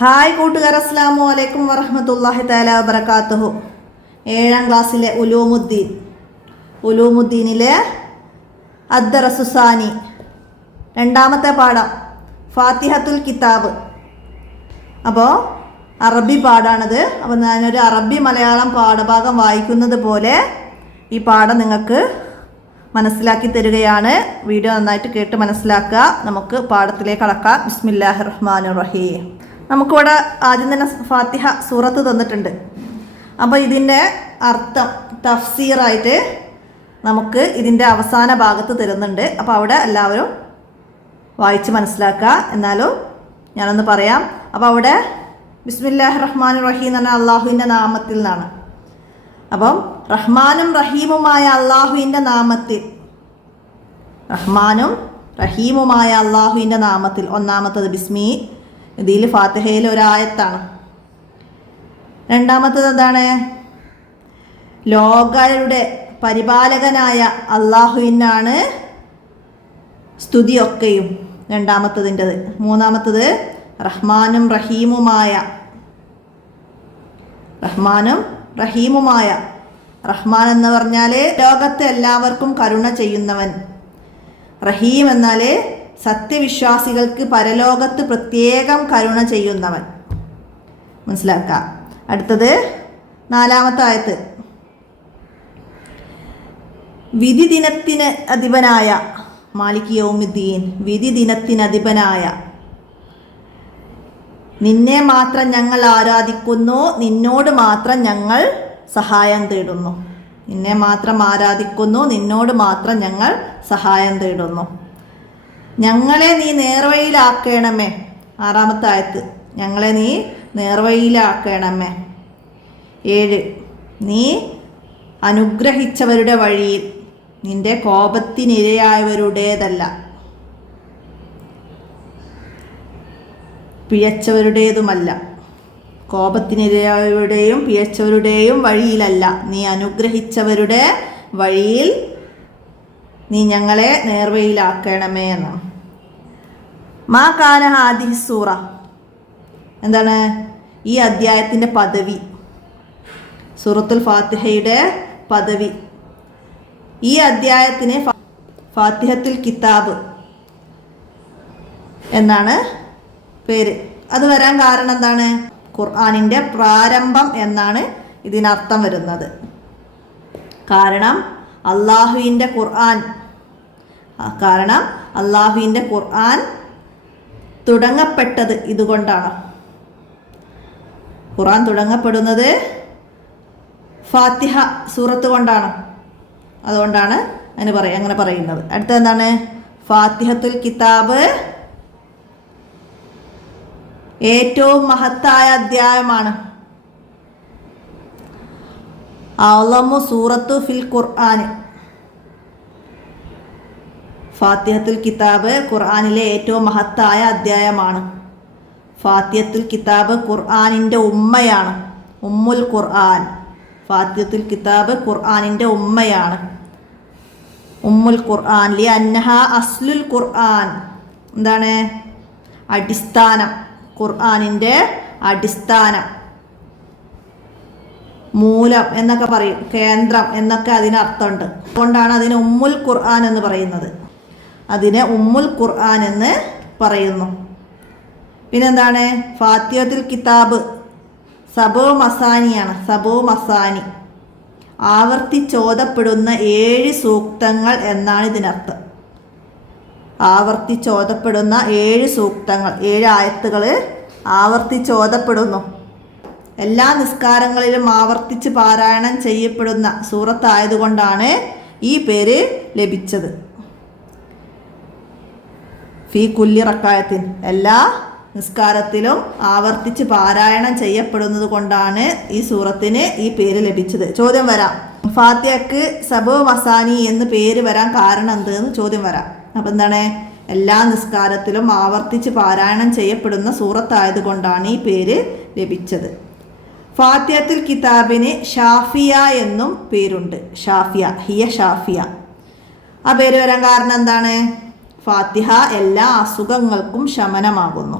Hi കൂട്ടുകാർ, അസ്സലാമു അലൈക്കും വറഹ്മത്തുള്ളാഹി തആല വബറകാതുഹു. 7ാം ക്ലാസ്സിലെ ഉലൂമുദ്ദീനിലെ അദ്ദറസുസാനി രണ്ടാമത്തെ പാഠം ഫാത്തിഹത്തുൽ കിതാബ്. അപ്പോൾ അറബി പാഠാണത്. അപ്പോൾ ഞാനൊരു അറബി മലയാളം പാഠഭാഗം വായിക്കുന്നത് പോലെ ഈ പാഠം നിങ്ങൾക്ക് മനസ്സിലാക്കി തരികയാണ്. വീഡിയോ നന്നായിട്ട് കേട്ട് മനസ്സിലാക്കുക. നമുക്ക് പാഠത്തിലേക്ക് കടക്കാം. ബിസ്മില്ലാഹിർ റഹ്മാനിർ റഹീം. നമുക്കിവിടെ ആദ്യം തന്നെ ഫാത്തിഹ സൂറത്ത് തന്നിട്ടുണ്ട്. അപ്പോൾ ഇതിൻ്റെ അർത്ഥം തഫ്സീറായിട്ട് നമുക്ക് ഇതിൻ്റെ അവസാന ഭാഗത്ത് തരുന്നുണ്ട്. അപ്പോൾ അവിടെ എല്ലാവരും വായിച്ച് മനസ്സിലാക്കുക. എന്നാലും ഞാനൊന്ന് പറയാം. അപ്പോൾ അവിടെ ബിസ്മില്ലാഹിർ റഹ്മാനിർ റഹീം എന്ന് പറഞ്ഞാൽ അള്ളാഹുവിൻ്റെ നാമത്തിൽ നിന്നാണ്. അപ്പം റഹ്മാനും റഹീമുമായ അള്ളാഹുവിൻ്റെ നാമത്തിൽ, റഹ്മാനും റഹീമുമായ അള്ളാഹുവിൻ്റെ നാമത്തിൽ. ഒന്നാമത്തത് ബിസ്മി, ഇതിൽ ഫാത്തിഹയിൽ ഒരായത്താണ്. രണ്ടാമത്തത് എന്താണ്? ലോകരുടെ പരിപാലകനായ അള്ളാഹുവിനാണ് സ്തുതിയൊക്കെയും, രണ്ടാമത്തതിൻ്റെത്. മൂന്നാമത്തത് റഹ്മാനും റഹീമുമായ റഹ്മാൻ എന്ന് പറഞ്ഞാൽ ലോകത്തെ എല്ലാവർക്കും കരുണ ചെയ്യുന്നവൻ. റഹീം എന്നാൽ സത്യവിശ്വാസികൾക്ക് പരലോകത്ത് പ്രത്യേകം കരുണ ചെയ്യുന്നവൻ. മനസ്സിലാക്കുക. അടുത്തത് 4ാമത്തെ ആയത്ത്. വിധി ദിനത്തിന് അധിപനായ മാലിക് യൗമിദ്ദീൻ, വിധി ദിനത്തിന് അധിപനായ, നിന്നെ മാത്രം ഞങ്ങൾ ആരാധിക്കുന്നു, നിന്നോട് മാത്രം ഞങ്ങൾ സഹായം തേടുന്നു. നിന്നെ മാത്രം ആരാധിക്കുന്നു, നിന്നോട് മാത്രം ഞങ്ങൾ സഹായം തേടുന്നു. ഞങ്ങളെ നീ നേർവഴിയിലാക്കണമേ. 6ാമത്തെ ആയത്ത്. ഞങ്ങളെ നീ നേർവഴിയിലാക്കണമേ. 7. നീ അനുഗ്രഹിച്ചവരുടെ വഴിയിൽ, നിന്റെ കോപത്തിനിരയായവരുടേതല്ല, പിഴച്ചവരുടേതുമല്ല. കോപത്തിനിരയായവരുടെയും പിഴച്ചവരുടെയും വഴിയിലല്ല, നീ അനുഗ്രഹിച്ചവരുടെ വഴിയിൽ നീ ഞങ്ങളെ നേർവഴിയിലാക്കണമേ എന്നാണ്. മാ കാന ഹാദിഹി സൂറ, എന്താണ് ഈ അധ്യായത്തിൻ്റെ പദവി, സൂറത്തുൽ ഫാത്തിഹയുടെ പദവി. ഈ അധ്യായത്തിന് ഫാത്തിഹത്തുൽ കിതാബ് എന്നാണ് പേര്. അത് വരാൻ കാരണം എന്താണ്? ഖുർആനിൻ്റെ പ്രാരംഭം എന്നാണ് ഇതിനർത്ഥം വരുന്നത്. കാരണം അള്ളാഹുവിൻ്റെ ഖുർആൻ തുടങ്ങപ്പെട്ടത് ഇതുകൊണ്ടാണ്. ഖുർആൻ തുടങ്ങപ്പെടുന്നത് ഫാത്തിഹ സൂറത്ത് കൊണ്ടാണ്. അതുകൊണ്ടാണ് അങ്ങനെ പറയുന്നത്. അടുത്ത എന്താണ്? ഫാത്തിഹത്തുൽ കിതാബ് ഏറ്റവും മഹത്തായ അധ്യായമാണ്. അഅ്ളമു സൂറത്തു ഫിൽ ഖുർആൻ. ഫാത്തിഹത്തുൽ കിതാബ് ഖുർആനിലെ ഏറ്റവും മഹത്തായ അധ്യായമാണ്. ഫാത്തിഹത്തുൽ കിതാബ് ഖുർആനിൻ്റെ ഉമ്മയാണ്, ഉമ്മുൽ ഖുർആൻ. ഫാത്തിഹത്തുൽ കിതാബ് ഖുർആനിൻ്റെ ഉമ്മയാണ്, ഉമ്മുൽ ഖുർആൻ. ലി അന്നഹ അസ്ലുൽ ഖുർആൻ. എന്താണ്? അടിസ്ഥാനം, ഖുർആനിൻ്റെ അടിസ്ഥാനം, മൂലം എന്നൊക്കെ പറയും, കേന്ദ്രം എന്നൊക്കെ അതിനർത്ഥമുണ്ട്. അതുകൊണ്ടാണ് അതിന് ഉമ്മുൽ ഖുർആൻ എന്ന് പറയുന്നത്. അതിനെ ഉമ്മുൽ ഖുർആൻ എന്ന് പറയുന്നു. പിന്നെന്താണ്? ഫാത്തിഹത്തുൽ കിതാബ് സബോ മസാനിയാണ്. സബോ മസാനി, ആവർത്തിച്ചോദപ്പെടുന്ന 7 സൂക്തങ്ങൾ എന്നാണ് ഇതിനർത്ഥം. ആവർത്തിച്ചോദപ്പെടുന്ന 7 സൂക്തങ്ങൾ, 7 ആയത്തുകൾ ആവർത്തിച്ചോദപ്പെടുന്നു. എല്ലാ നിസ്കാരങ്ങളിലും ആവർത്തിച്ച് പാരായണം ചെയ്യപ്പെടുന്ന സൂറത്തായതുകൊണ്ടാണ് ഈ പേര് ലഭിച്ചത്. ഫീ കുല്ലി റക്കായത്തിൻ, എല്ലാ നിസ്കാരത്തിലും ആവർത്തിച്ച് പാരായണം ചെയ്യപ്പെടുന്നത് കൊണ്ടാണ് ഈ സൂറത്തിന് ഈ പേര് ലഭിച്ചത്. ചോദ്യം വരാം, ഫാത്തിഹക്ക് സബോ മസാനി എന്ന് പേര് വരാൻ കാരണം എന്തെന്ന് ചോദ്യം വരാം. അപ്പം എന്താണ്? എല്ലാ നിസ്കാരത്തിലും ആവർത്തിച്ച് പാരായണം ചെയ്യപ്പെടുന്ന സൂറത്തായതുകൊണ്ടാണ് ഈ പേര് ലഭിച്ചത്. ഫാത്തിഹത്തുൽ കിതാബിന് ഷാഫിയ എന്നും പേരുണ്ട്. ഷാഫിയ, ഹിയ ഷാഫിയ. ആ പേര് വരാൻ കാരണം എന്താണ്? ഫാത്തിഹ എല്ലാ അസുഖങ്ങൾക്കും ശമനമാകുന്നു.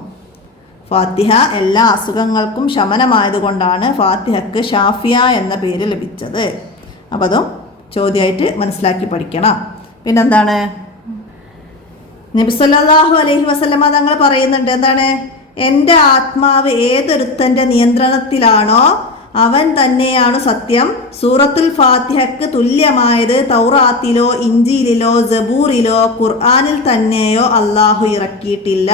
ഫാത്തിഹ എല്ലാ അസുഖങ്ങൾക്കും ശമനമായതുകൊണ്ടാണ് ഫാത്തിഹക്ക് ഷാഫിയ എന്ന പേര് ലഭിച്ചത്. അപ്പം അതും ചോദ്യമായിട്ട് മനസ്സിലാക്കി പഠിക്കണം. പിന്നെന്താണ്, നബി സല്ലല്ലാഹു അലൈഹി വസല്ലമ തങ്ങൾ പറയുന്നുണ്ട്, എന്താണ്, എൻ്റെ ആത്മാവ് ഏതൊരുത്തൻ്റെ നിയന്ത്രണത്തിലാണോ അവൻ തന്നെയാണ് സത്യം. സൂറത്തുൽ ഫാത്തിഹക്ക് തുല്യമായത് തൗറാത്തിലോ ഇഞ്ചീലിലോ സബൂറിലോ ഖുർആനിൽ തന്നെയോ അള്ളാഹു ഇറക്കിയിട്ടില്ല.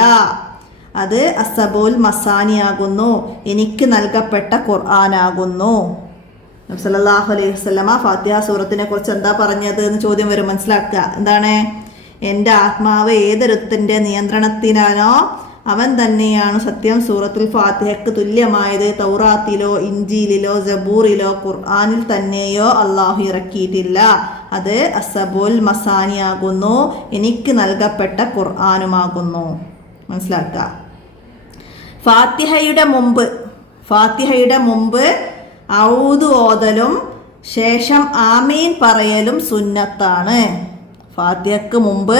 അത് അസബുൽ മസാനിയാകുന്നു, എനിക്ക് നൽകപ്പെട്ട ഖുർആനാകുന്നു. നബി സല്ലല്ലാഹു അലൈഹി വസല്ലമ ഫാത്തിഹ സൂറത്തിനെ കുറിച്ച് എന്താ പറഞ്ഞത് എന്ന് ചോദ്യം വരും. മനസ്സിലാക്കുക. എന്താണ്, എൻ്റെ ആത്മാവ് ഏതൊരുത്തൻ്റെ നിയന്ത്രണത്തിലാണോ അവൻ തന്നെയാണ് സത്യം. സൂറത്തുൽ ഫാത്തിഹക്ക് തുല്യമായത് തൗറാത്തിലോ ഇഞ്ചീലിലോ സബൂറിലോ ഖുർആനിൽ തന്നെയോ അള്ളാഹു ഇറക്കിയിട്ടില്ല. അത് അസബുൽ മസാനിയാകുന്നു, എനിക്ക് നൽകപ്പെട്ട ഖുർആനുമാകുന്നു. മനസ്സിലാക്കുക. ഫാത്തിഹയുടെ മുമ്പ് ഔദു ഓതലും ശേഷം ആമീൻ പറയലും സുന്നത്താണ്. ഫാത്തിഹക്ക് മുമ്പ്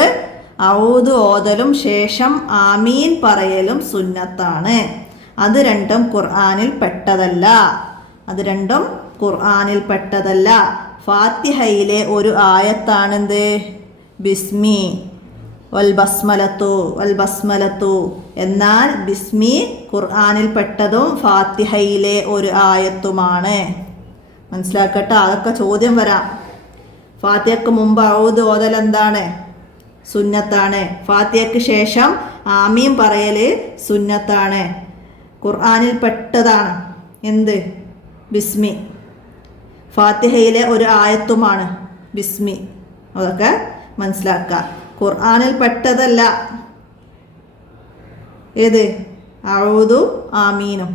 ഔദു ഓതലും ശേഷം ആമീൻ പറയലും സുന്നത്താണ്. അത് രണ്ടും ഖുർആനിൽ പെട്ടതല്ല. ഫാത്തിഹയിലെ ഒരു ആയത്താണെന്ത്, ബിസ്മി വൽ ബസ്മലത്തു. എന്നാൽ ബിസ്മി ഖുർആനിൽ പെട്ടതും ഫാത്തിഹയിലെ ഒരു ആയത്തുമാണ്. മനസ്സിലാക്കട്ടെ. അതൊക്കെ ചോദ്യം വരാം. ഫാത്തിഹക്ക് മുമ്പ് ഔദു ഓതൽ എന്താണ്, സുന്നത്താണ്. ഫാത്തിഹക്ക് ശേഷം ആമീൻ പറയല് സുന്നത്താണ്. ഖുർആനിൽ പെട്ടതാണ് എന്ത്, ബിസ്മി. ഫാത്തിഹയിലെ ഒരു ആയത്തുമാണ് ബിസ്മി. അതൊക്കെ മനസ്സിലാക്കുക. ഖുർആനിൽ പെട്ടതല്ല ഏത്, ഔദു ആമീനും.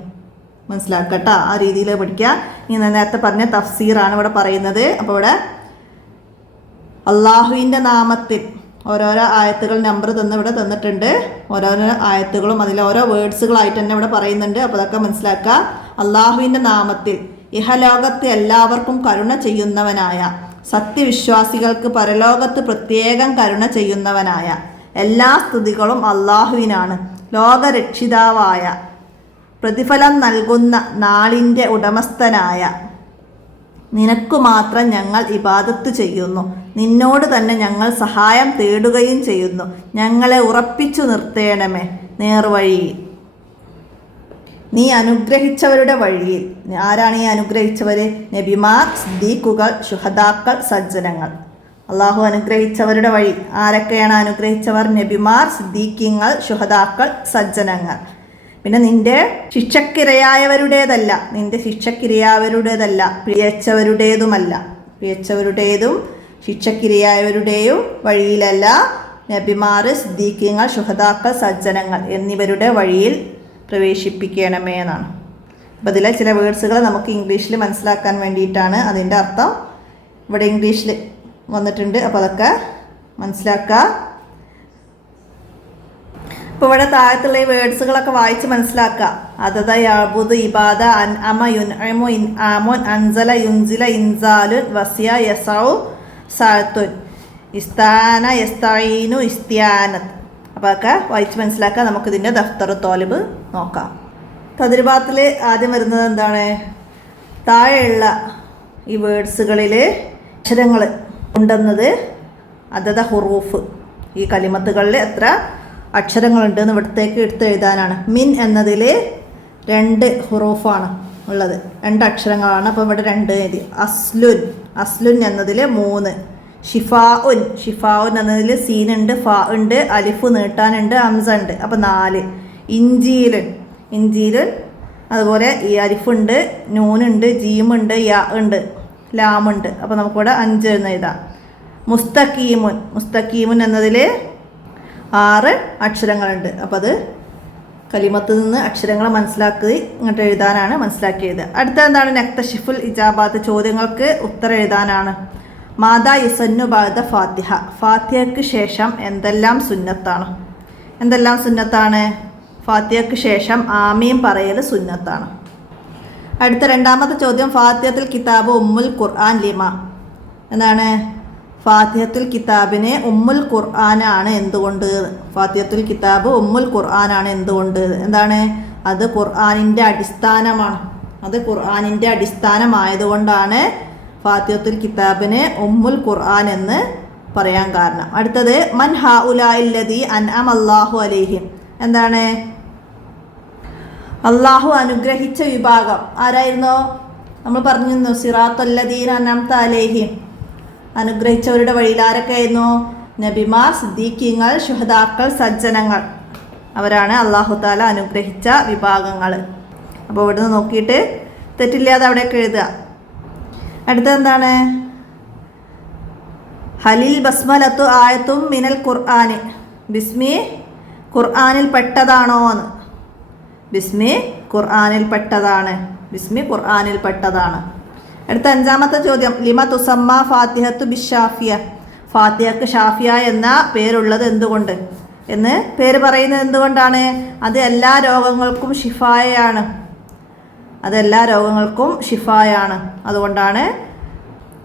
മനസ്സിലാക്കട്ടോ. ആ രീതിയിൽ പഠിക്കുക. ഇനി നേരത്തെ പറഞ്ഞ തഫ്സീറാണ് ഇവിടെ പറയുന്നത്. അപ്പോൾ ഇവിടെ അള്ളാഹുവിൻ്റെ നാമത്തിൽ ഓരോരോ ആയത്തുകൾ നമ്പർ ഇവിടെ തന്നിട്ടുണ്ട്. ഓരോരോ ആയത്തുകളും അതിൽ ഓരോ വേർഡ്സുകളായിട്ട് തന്നെ ഇവിടെ പറയുന്നുണ്ട്. അപ്പോൾ അതൊക്കെ മനസ്സിലാക്കുക. അള്ളാഹുവിൻ്റെ നാമത്തിൽ ഇഹലോകത്ത് എല്ലാവർക്കും കരുണ ചെയ്യുന്നവനായ, സത്യവിശ്വാസികൾക്ക് പരലോകത്ത് പ്രത്യേകം കരുണ ചെയ്യുന്നവനായ, എല്ലാ സ്തുതികളും അള്ളാഹുവിനാണ്. ലോകരക്ഷിതാവായ, പ്രതിഫലം നൽകുന്ന നാളിൻ്റെ ഉടമസ്ഥനായ നിനക്കു മാത്രം ഞങ്ങൾ ഇബാദത്ത് ചെയ്യുന്നു. നിന്നോട് തന്നെ ഞങ്ങൾ സഹായം തേടുകയും ചെയ്യുന്നു. ഞങ്ങളെ ഉറപ്പിച്ചു നിർത്തേണമേ നേർവഴിയിൽ, നീ അനുഗ്രഹിച്ചവരുടെ വഴിയിൽ. ആരാണ് ഈ അനുഗ്രഹിച്ചവർ? നബിമാർ, സിദ്ദീഖുകൾ, ശുഹദാക്കൾ, സജ്ജനങ്ങൾ. അള്ളാഹു അനുഗ്രഹിച്ചവരുടെ വഴി. ആരൊക്കെയാണ് അനുഗ്രഹിച്ചവർ? നബിമാർ, സിദ്ദീഖിങ്ങൾ, ശുഹദാക്കൾ, സജ്ജനങ്ങൾ. പിന്നെ നിന്റെ ശിക്ഷക്കിരയായവരുടേതല്ല, പിഴച്ചവരുടേതും ശിക്ഷക്കിരയായവരുടെയും വഴിയിലല്ല. നബിമാർ, സിദ്ദീഖിങ്ങൾ, ശുഹദാക്കൾ, സജ്ജനങ്ങൾ എന്നിവരുടെ വഴിയിൽ പ്രവേശിപ്പിക്കണമേ എന്നാണ്. അപ്പോൾ ഇതിലെ ചില വേർഡ്സുകൾ നമുക്ക് ഇംഗ്ലീഷിൽ മനസ്സിലാക്കാൻ വേണ്ടിയിട്ടാണ്. അതിൻ്റെ അർത്ഥം ഇവിടെ ഇംഗ്ലീഷിൽ വന്നിട്ടുണ്ട്. അപ്പോൾ അതൊക്കെ മനസ്സിലാക്കുക. ഇപ്പോൾ ഇവിടെ താഴത്തുള്ള ഈ വേർഡ്സുകളൊക്കെ വായിച്ച് മനസ്സിലാക്കുക. അതത, യഅ്ബുദു, ഇബാദ, അൻഅമ, യുൻഇമു, ഇൻആമുൻ, അൻസല, യുൻസില, ഇൻസാലുൻ, വസിയ, യസഉ, സഅത്തുൻ, ഇസ്താന, യസ്തഈനു, ഇസ്തിയാനത്ത്. അപ്പോൾ അതൊക്കെ വായിച്ച് മനസ്സിലാക്കുക. നമുക്കിതിൻ്റെ ദഫ്തർ തോലിബ് നോക്കാം. തദ്രിബാത്തിൽ ആദ്യം വരുന്നത് എന്താണ്? താഴെയുള്ള ഈ വേർഡ്സുകളിൽ അക്ഷരങ്ങൾ ഉണ്ടെന്നത് അതത ഹുറൂഫ്. ഈ കലിമത്തുകളിൽ എത്ര അക്ഷരങ്ങളുണ്ടെന്ന് ഇവിടത്തേക്ക് എടുത്ത് എഴുതാനാണ്. മിൻ എന്നതിൽ 2 ഹുറൂഫാണ് ഉള്ളത്, 2 അക്ഷരങ്ങളാണ്. അപ്പോൾ ഇവിടെ 2 എഴുതി. അസ്ലുൻ എന്നതിൽ 3. ഷിഫാഉൻ എന്നതിൽ സീനുണ്ട്, ഫാ ഉണ്ട്, അലിഫ് നീട്ടാനുണ്ട്, ഹംസ ഉണ്ട്. അപ്പോൾ 4. ഇഞ്ചീലുൻ അതുപോലെ ഈ അലിഫുണ്ട്, നൂനുണ്ട്, ജീമുണ്ട്, യാ ഉണ്ട്, ലാമുണ്ട്. അപ്പോൾ നമുക്കിവിടെ 5 എന്ന് എഴുതാം. മുസ്തഖീമുൻ എന്നതിൽ 6 അക്ഷരങ്ങളുണ്ട്. അപ്പോൾ അത് കലിമത്ത് നിന്ന് അക്ഷരങ്ങൾ മനസ്സിലാക്കി ഇങ്ങോട്ട് എഴുതാനാണ്, മനസ്സിലാക്കിയത്. അടുത്ത എന്താണ്? നക്തഷിഫുൽ ഇജാബാത്ത്, ചോദ്യങ്ങൾക്ക് ഉത്തരം എഴുതാനാണ്. മാതാ യുസന്നു ബഅദ ഫാത്തിഹ, ഫാത്തിഹയ്ക്ക് ശേഷം എന്തെല്ലാം സുന്നത്താണ്? ഫാത്തിഹയ്ക്ക് ശേഷം ആമീൻ പറയൽ സുന്നത്താണ്. അടുത്ത രണ്ടാമത്തെ ചോദ്യം, ഫാത്തിഹത്തുൽ കിതാബ് ഉമ്മുൽ ഖുർആൻ ലിമ. എന്താണ്? ഫാത്തിഹത്തുൽ കിതാബിനെ ഉമ്മുൽ ഖുർആനാണ് എന്തുകൊണ്ട്? ഫാത്തിഹത്തുൽ കിതാബ് ഉമ്മുൽ ഖുർആനാണ് എന്തുകൊണ്ട്? എന്താണ്? അത് ഖുർആനിൻ്റെ അടിസ്ഥാനമാണ്. അത് ഖുർആനിൻ്റെ അടിസ്ഥാനമായതുകൊണ്ടാണ് ഫാത്തിഹത്തുൽ കിതാബിന് ഉമ്മുൽ ഖുർആൻ എന്ന് പറയാൻ കാരണം. അടുത്തത് മൻ ഹൗലാഇല്ലദീ അൻഅമല്ലാഹു അലൈഹിം. എന്താണ്? അള്ളാഹു അനുഗ്രഹിച്ച വിഭാഗം ആരായിരുന്നു? നമ്മൾ പറഞ്ഞിരുന്നു സിറാത്തല്ലദീന അൻഅംത അലൈഹിം. അനുഗ്രഹിച്ചവരുടെ വഴിയിൽ ആരൊക്കെ ആയിരുന്നു? നബിമാർ, സിദ്ദീഖീങ്ങൾ, ശുഹദാക്കൾ, സജ്ജനങ്ങൾ. അവരാണ് അള്ളാഹു താല അനുഗ്രഹിച്ച വിഭാഗങ്ങൾ. അപ്പോൾ ഇവിടുന്ന് നോക്കിയിട്ട് തെറ്റില്ലാതെ അവിടെയൊക്കെ എഴുതുക. അടുത്തെന്താണ്? ഹലിൽ ബസ്മലത്തു ആയത്തും മിനൽ ഖുർആൻ. ബിസ്മി ഖുർആനിൽ പെട്ടതാണോ എന്ന്. ബിസ്മി ഖുർആനിൽ പെട്ടതാണ്. ബിസ്മി ഖുർആനിൽ പെട്ടതാണ്. അടുത്ത അഞ്ചാമത്തെ ചോദ്യം, ലിമ തുസമ്മ ഫാത്തിഹത്തു ബിഷാഫിയ. ഫാത്തിഹക്ക് ഷാഫിയ എന്ന പേരുള്ളത് എന്തുകൊണ്ട് എന്ന് പേര് പറയുന്നത് എന്തുകൊണ്ടാണ്? അത് എല്ലാ രോഗങ്ങൾക്കും ഷിഫായാണ്. അതെല്ലാ രോഗങ്ങൾക്കും ഷിഫായാണ്. അതുകൊണ്ടാണ്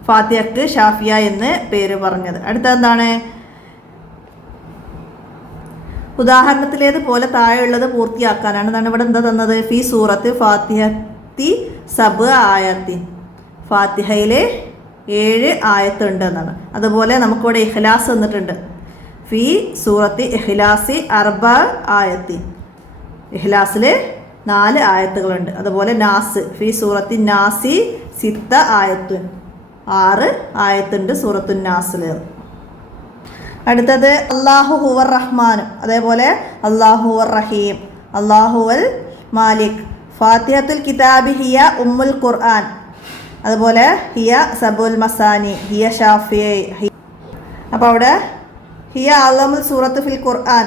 ഫാത്തിഹക്ക് ഷാഫിയ എന്ന് പേര് പറഞ്ഞത്. അടുത്തെന്താണ്? ഉദാഹരണത്തിലേതുപോലെ താഴെയുള്ളത് പൂർത്തിയാക്കാനാണ്. അതാണ് ഇവിടെ എന്താ തന്നത്? ഫി സൂറത്ത് ഫാത്തിഹത്തി സബ് ആയത്തി. ഫാത്തിഹയിൽ 7 ആയത്തുണ്ട് എന്നാണ്. അതുപോലെ നമുക്കിവിടെ ഇഖ്ലാസ് തന്നിട്ടുണ്ട്. ഫി സൂറത്തി ഇഖ്ലാസി അർബ ആയത്തി. ഇഖ്ലാസിൽ 4 ആയത്തുകളുണ്ട്. അതുപോലെ നാസ് ഫി സൂറത്തി നാസി സിത്ത ആയത്ത്. 6 ആയത്തുണ്ട് സൂറത്തു നാസിൽ. അടുത്തത് അല്ലാഹു ഹുവർ റഹ്മാൻ. അതേപോലെ അല്ലാഹു ഹുവർ റഹീം, അല്ലാഹു അൽ മാലിക്. ഫാത്തിഹത്തുൽ കിതാബി ഹിയ ഉമ്മുൽ ഖുർആൻ. അതുപോലെ ഹിയ സബുൽ മസാനി, ഹിയ ഷാഫിഈ. അപ്പോൾ അവിടെ ഹിയ അഅ്ലമുൽ സൂറത്ത് ഫിൽ ഖുർആൻ.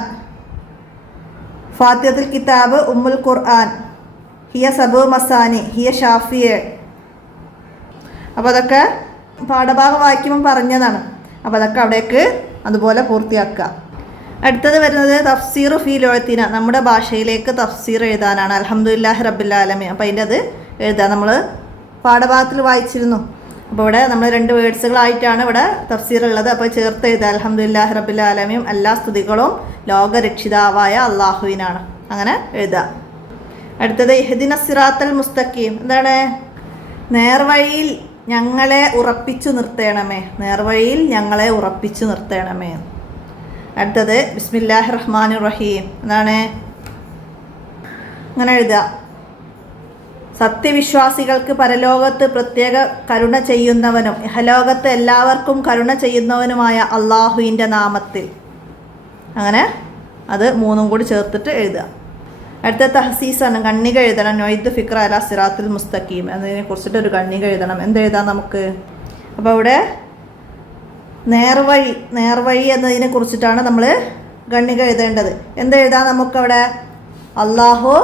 ഫാത്തിഹത്തുൽ കിതാബ് ഉമ്മുൽ ഖുർആൻ, ഹിയ സബു മസാനി, ഹിയ ഷാഫിഈ. അപ്പോൾ അതൊക്കെ പാഠഭാഗം വായിക്കുമ്പോൾ പറഞ്ഞതാണ്. അപ്പോൾ അതൊക്കെ അവിടേക്ക് അതുപോലെ പൂർത്തിയാക്കുക. അടുത്തത് വരുന്നത് തഫ്സീർ ഫി ലോഴത്തിന. നമ്മുടെ ഭാഷയിലേക്ക് തഫ്സീർ എഴുതാനാണ്. അൽഹംദുലില്ലാഹി റബ്ബിൽ ആലമീൻ. അപ്പോൾ അതിൻ്റെ അത് എഴുതാൻ നമ്മൾ പാഠഭാഗത്തിൽ വായിച്ചിരുന്നു. അപ്പോൾ ഇവിടെ നമ്മൾ 2 വേർഡ്സുകളായിട്ടാണ് ഇവിടെ തഫ്സീർ ഉള്ളത്. അപ്പോൾ ചേർത്ത് എഴുതുക. അൽഹംദുലില്ലാഹി റബ്ബിൽ ആലമീൻ, എല്ലാ സ്തുതികളും ലോകരക്ഷിതാവായ അള്ളാഹുവിനാണ്. അങ്ങനെ എഴുതുക. അടുത്തത് ഇഹ്ദിന സിറാത്തൽ മുസ്തഖീം. എന്താണ്? നേർവഴിയിൽ ഞങ്ങളെ ഉറപ്പിച്ചു നിർത്തണമേ. നേർവഴിയിൽ ഞങ്ങളെ ഉറപ്പിച്ചു നിർത്തണമേ. അടുത്തത് ബിസ്മില്ലാഹിർ റഹ്മാനിർ റഹീം. എന്താണ്? അങ്ങനെ എഴുതുക. സത്യവിശ്വാസികൾക്ക് പരലോകത്ത് പ്രത്യേക കരുണ ചെയ്യുന്നവനും ഇഹലോകത്ത് എല്ലാവർക്കും കരുണ ചെയ്യുന്നവനുമായ അള്ളാഹുവിൻ്റെ നാമത്തിൽ. അങ്ങനെ അത് 3 കൂടി ചേർത്തിട്ട് എഴുതുക. അടുത്ത തഹസീസാണ്. കണ്ണിക എഴുതണം. നൊയ്ദ് ഫിക്ര അല സിറാത്തുൽ മുസ്തഖീം എന്നതിനെ കുറിച്ചിട്ട് ഒരു കണ്ണിക എഴുതണം. എന്തെഴുതാം നമുക്ക്? അപ്പോൾ ഇവിടെ നേർവഴി എന്നതിനെ കുറിച്ചിട്ടാണ് നമ്മൾ കണ്ണിക എഴുതേണ്ടത്. എന്തെഴുതാം നമുക്കവിടെ? അള്ളാഹു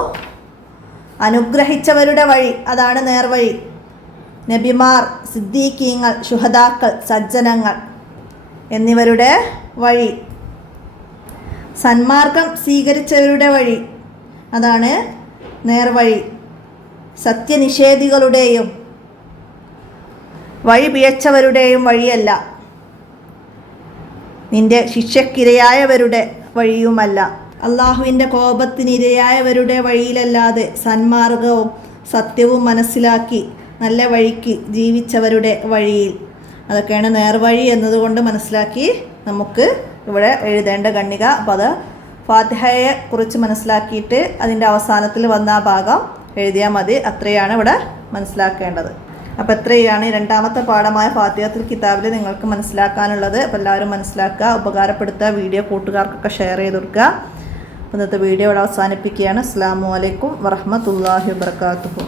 അനുഗ്രഹിച്ചവരുടെ വഴി, അതാണ് നേർവഴി. നബിമാർ, സിദ്ദീഖീങ്ങൾ, ശുഹദാക്കൾ, സജ്ജനങ്ങൾ എന്നിവരുടെ വഴി. സന്മാർഗം സ്വീകരിച്ചവരുടെ വഴി, അതാണ് നേർവഴി. സത്യനിഷേധികളുടെയും വഴി പിഴച്ചവരുടെയും വഴിയല്ല. നിന്റെ ശിക്ഷയ്ക്കിരയായവരുടെ വഴിയുമല്ല. അള്ളാഹുവിൻ്റെ കോപത്തിനിരയായവരുടെ വഴിയിലല്ലാതെ സന്മാർഗവും സത്യവും മനസ്സിലാക്കി നല്ല വഴിക്ക് ജീവിച്ചവരുടെ വഴിയിൽ. അതൊക്കെയാണ് നേർവഴി എന്നതുകൊണ്ട് മനസ്സിലാക്കി നമുക്ക് ഇവിടെ എഴുതേണ്ട ഖണ്ഡിക. അപ്പോൾ അത് ഫാത്തിഹയെ കുറിച്ച് മനസ്സിലാക്കിയിട്ട് അതിൻ്റെ അവസാനത്തിൽ വന്ന ആ ഭാഗം എഴുതിയാൽ മതി. അത്രയാണ് ഇവിടെ മനസ്സിലാക്കേണ്ടത്. അപ്പോൾ എത്രയാണ് 2ാമത്തെ പാഠമായ ഫാത്തിഹത്തുൽ കിതാബിൽ നിങ്ങൾക്ക് മനസ്സിലാക്കാനുള്ളത്. അപ്പോൾ എല്ലാവരും മനസ്സിലാക്കുക, ഉപകാരപ്പെടുത്തുക, വീഡിയോ കൂട്ടുകാർക്കൊക്കെ ഷെയർ ചെയ്ത് കൊടുക്കുക. ഇന്നത്തെ വീഡിയോ ഇവിടെ അവസാനിപ്പിക്കുകയാണ്. അസ്സലാമു അലൈക്കും വറഹ്മത്തുള്ളാഹി വബറകാതുഹു.